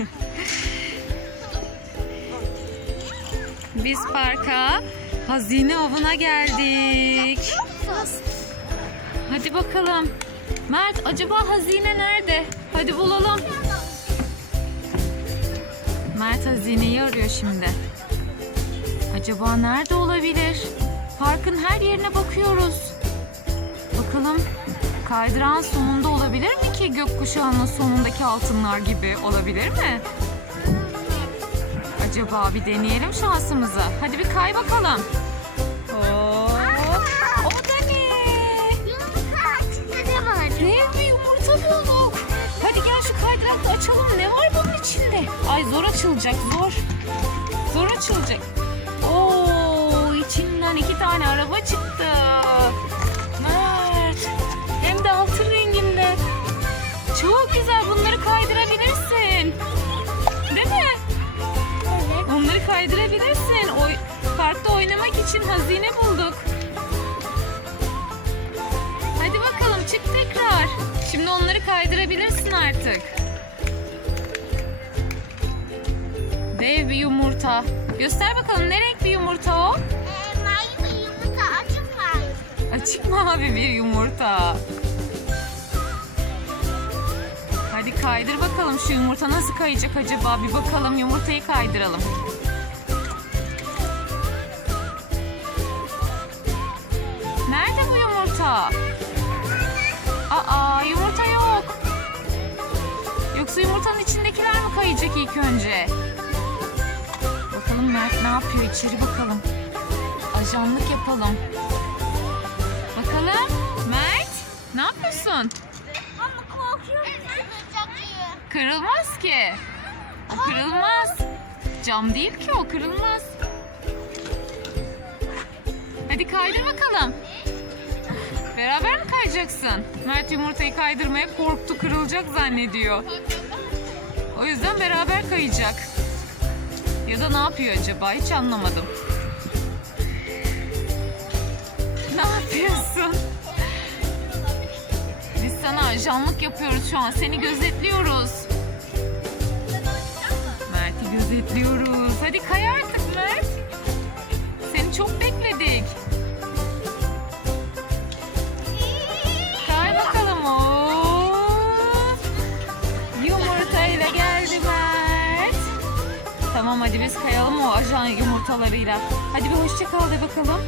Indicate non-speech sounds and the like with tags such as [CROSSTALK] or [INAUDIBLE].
[LAUGHS] Biz parka hazine avına geldik. Hadi bakalım. Mert acaba hazine nerede? Hadi bulalım. Mert hazineyi arıyor şimdi. Acaba nerede olabilir? Parkın her yerine bakıyoruz. Bakalım kaydıran sonunda olabilir mi ki gökkuşağının sonundaki altınlar gibi olabilir mi? Acaba bir deneyelim şansımızı. Hadi bir kay bakalım. Hop. O da ne? Dev bir yumurta bulduk. Hadi gel şu kaydırakla açalım. Ne var bunun içinde? Ay zor açılacak zor. Zor açılacak. Oo içinden iki tane araba çıktı. Kaydırabilirsin. Oy parkta oynamak için hazine bulduk. Hadi bakalım çık tekrar. Şimdi onları kaydırabilirsin artık. Dev bir yumurta. Göster bakalım ne renk bir yumurta o? Açık mavi bir yumurta. Hadi kaydır bakalım şu yumurta nasıl kayacak acaba? Bir bakalım yumurtayı kaydıralım. Yumurtanın içindekiler mi kayacak ilk önce? Bakalım Mert ne yapıyor içeri bakalım. Ajanlık yapalım. Bakalım Mert ne yapıyorsun? Kırılmaz ki. O kırılmaz. Cam değil ki o kırılmaz. Hadi kaydır bakalım. Beraber mi kayacaksın? Mert yumurtayı kaydırmaya korktu kırılacak zannediyor. O yüzden beraber kayacak. Ya da ne yapıyor acaba hiç anlamadım. Ne yapıyorsun? Biz sana ajanlık yapıyoruz şu an. Seni gözetliyoruz. Tamam hadi biz kayalım o ajan yumurtalarıyla. Hadi bir hoşça kal de bakalım.